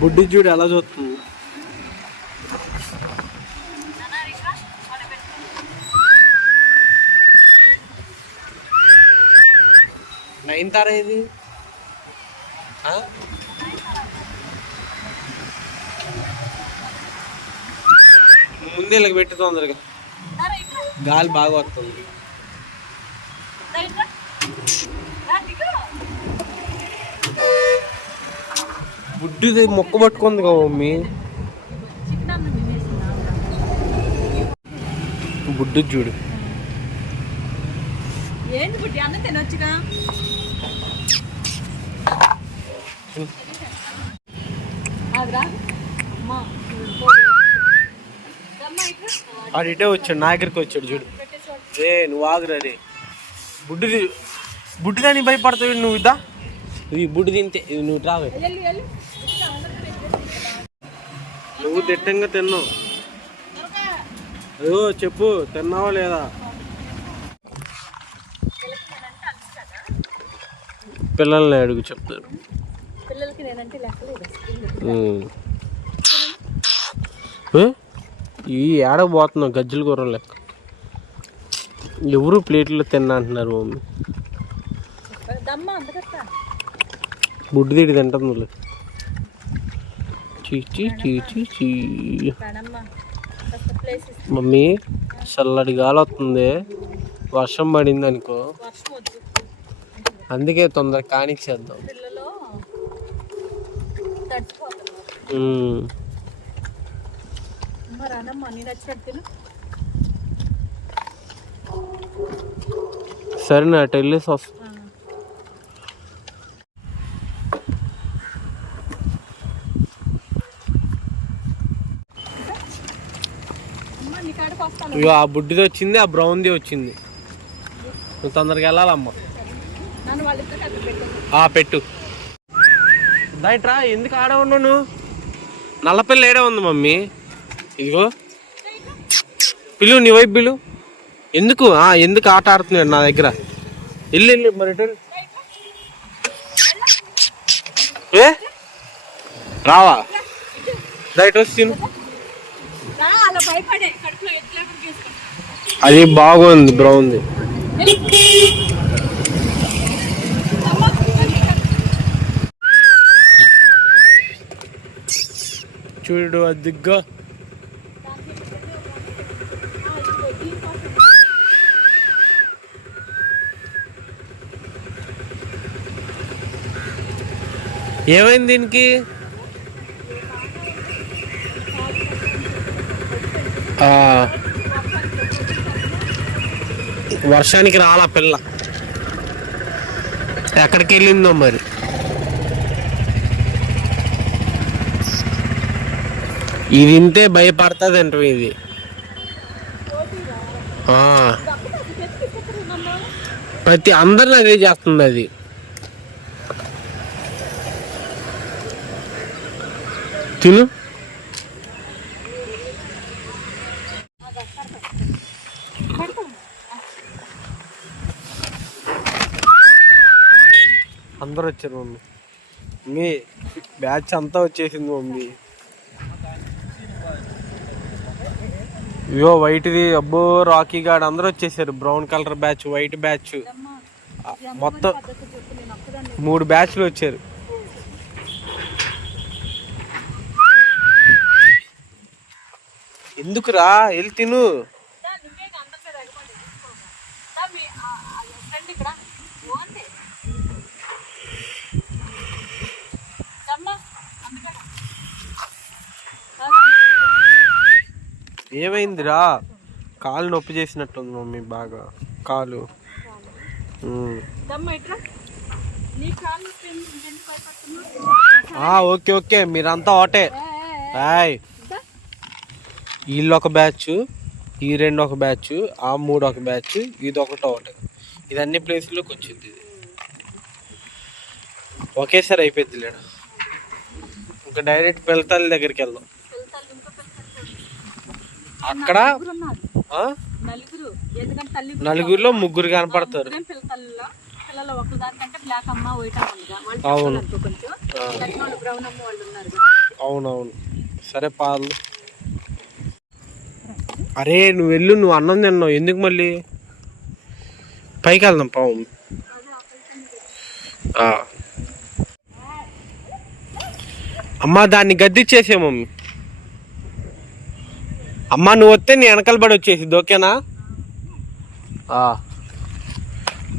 బుడ్డి చూడు ఎలా చూస్తుంది. నైన్ తారా ఇది? ఆ? ముందే ఇలా పెట్టి తొందరగా. గాలి బాగా వస్తుంది. బుడ్డిది మొక్క పట్టుకుంది కదా మమ్మీ బుడ్డి చూడు. ఏంటి బుడ్డి? అన్నం తినొచ్చుగా? ఇటే. వచ్చాడు నా దగ్గరికి వచ్చాడు చూడు. రే నువ్వు ఆగురా రే. బుడ్డిది బుడ్డిదాన్ని భయపడతావు నువ్వు ఇద్దా? ఈ బుడ్డి తింటే ఇది నువ్వు వెళ్ళి. నువ్వు దిట్టంగా తిన్నావు. అయ్యో చెప్పు తిన్నావా లేదా? పిల్లల్ని అడుగు చెప్తారు. పిల్లలకి నేనంటే? ఈ ఏడ పోతున్నావు? గజ్జల కూర లెక్క. ఎవరు ప్లేట్లో తిన్నా అంటున్నారు మమ్మీ? బుడ్డి తిడి తింటుంది మమ్మీ చల్లటి గాలి వస్తుంది. వర్షం పడింది అనుకో. అందుకే తొందరగా కానిచ్చేద్దాం. పిల్లలు తడిచిపోతున్నారు ఉమ్. అమ్మ రానమ్మ నేను వచ్చినట్టు తిను సరే నా అటు వెళ్ళేసి వస్తా ఆ. అమ్మ నీ ఇగో ఆ బుడ్డిది వచ్చింది ఆ బ్రౌన్ది వచ్చింది. నువ్వు తొందరగా వెళ్ళాలమ్మా. ఆ పెట్టు. దాయిట్రా ఎందుకు ఆడ ఉన్నావు నువ్వు? నల్లపిల్ల ఏడే ఉంది మమ్మీ? ఇదిగో. పిలు నీ వైపు పిలు. ఎందుకు? ఆ ఎందుకు ఆట ఆడుతున్నాడు నా దగ్గర? వెళ్ళి వెళ్ళి మరి. ఏ? రావా? రైట్ వచ్చి అది బాగుంది బ్రౌన్ది చూడు అదిగ్గా ఏమైంది దీనికి? వర్షానికి రాలా పిల్ల. ఎక్కడికి వెళ్ళిందో మరి? ఇది ఇంతే భయపడుతుంది అంట ఇది ప్రతి అందరిని అదే చేస్తుంది అది. తిను. అందరు వచ్చారు మమ్మీ. మీ బ్యాచ్ అంతా వచ్చేసింది మమ్మీ. ఇగో వైట్ది అబ్బో రాకీ గార్డ్ అందరూ వచ్చేసారు. Brown colour batch white batch. మొత్తం మూడు బ్యాచ్లు వచ్చారు. ఎందుకురా? వెళ్ళి తిను. ఏమైందిరా? కాలు నొప్పి చేసినట్టుంది మమ్మీ బాగా. కాలు. Okay okay. మీరంతా ఒకటే దా. వీళ్ళు ఒక బ్యాచ్ ఈ రెండు ఒక బ్యాచ్ ఆ మూడు ఒక బ్యాచ్ ఇది ఒకటి ఒకటి. ఇది అన్ని ప్లేసుల్లోకి వచ్చింది ఇది. ఒకేసారి అయిపోద్ది లేడు. ఇంకా డైరెక్ట్ పిల్లతల్లి దగ్గరికి వెళ్దాం. అక్కడ నలుగురిలో ముగ్గురు కనపడతారు. అవును. అవునవును. సరే పాలు అరే నువ్వు వెళ్ళు నువ్వు అన్నం తిన్నావు. ఎందుకు మళ్ళీ? పైకి వెళ్దాం పావు. అమ్మా దాన్ని గద్దిచ్చేసే మమ్మీ. అమ్మ నువ్వు వస్తే నీ వెనకాల పడి వచ్చేసి ఓకేనా?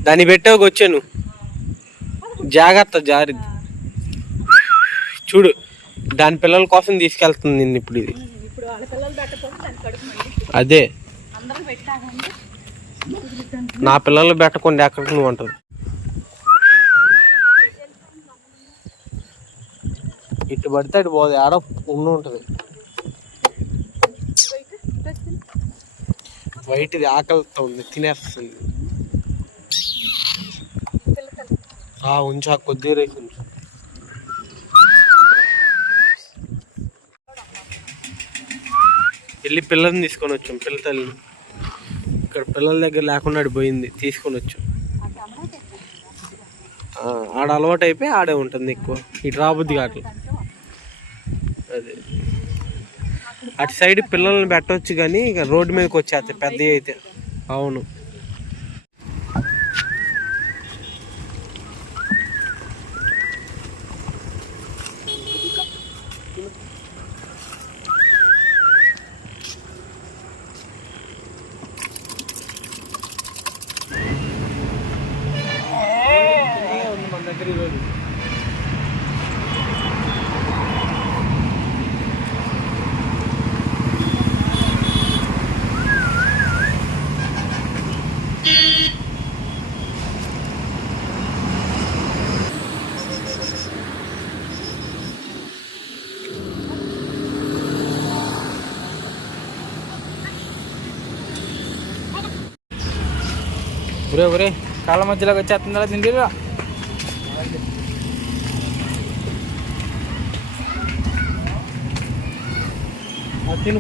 దాన్ని పెట్టావు వచ్చాను. జాగ్రత్త జారిద్ది చూడు దాని పిల్లల కోసం తీసుకెళ్తుంది నిన్ను ఇప్పుడు ఇది. అదే. నా పిల్లలు పెట్టకుండా ఎక్కడికి నువ్వు అంటుంది ఇటు పడితే అటు పోదు ఆడ ఉండి ఉంటుంది. వైట్ది ఆకలితో ఉంది తినేస్తుంది. ఉంచా కొద్ది రైస్ ఉంచు. వెళ్ళి పిల్లల్ని తీసుకొని వచ్చాం పిల్ల తల్లిని. ఇక్కడ పిల్లల దగ్గర లేకుండా పోయింది తీసుకొని వచ్చాం. ఆడ అలవాటు అయిపోయి ఆడే ఉంటుంది ఎక్కువ ఇటు రాబుద్ది కావట్లేదు అదే. అటు సైడ్ పిల్లల్ని పెట్టవచ్చు కానీ ఇక రోడ్డు మీదకి వచ్చేస్తాయి. పెద్దవి అయితే. అవును. ఒరే ఒరే కాళ్ళ మధ్యలోకి వచ్చేస్తుందా తిండిరా తిను.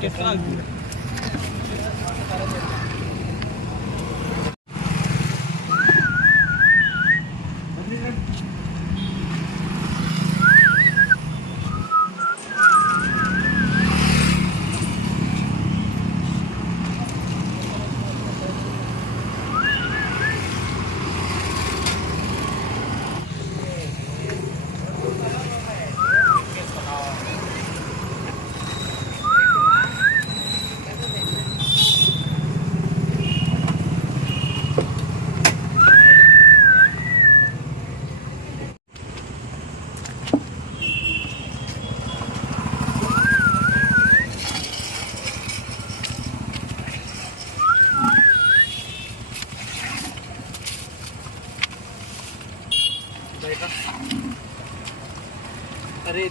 gefragt.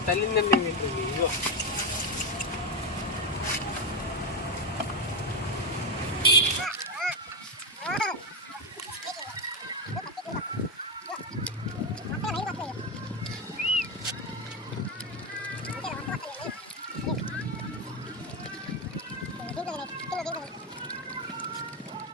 సాల్.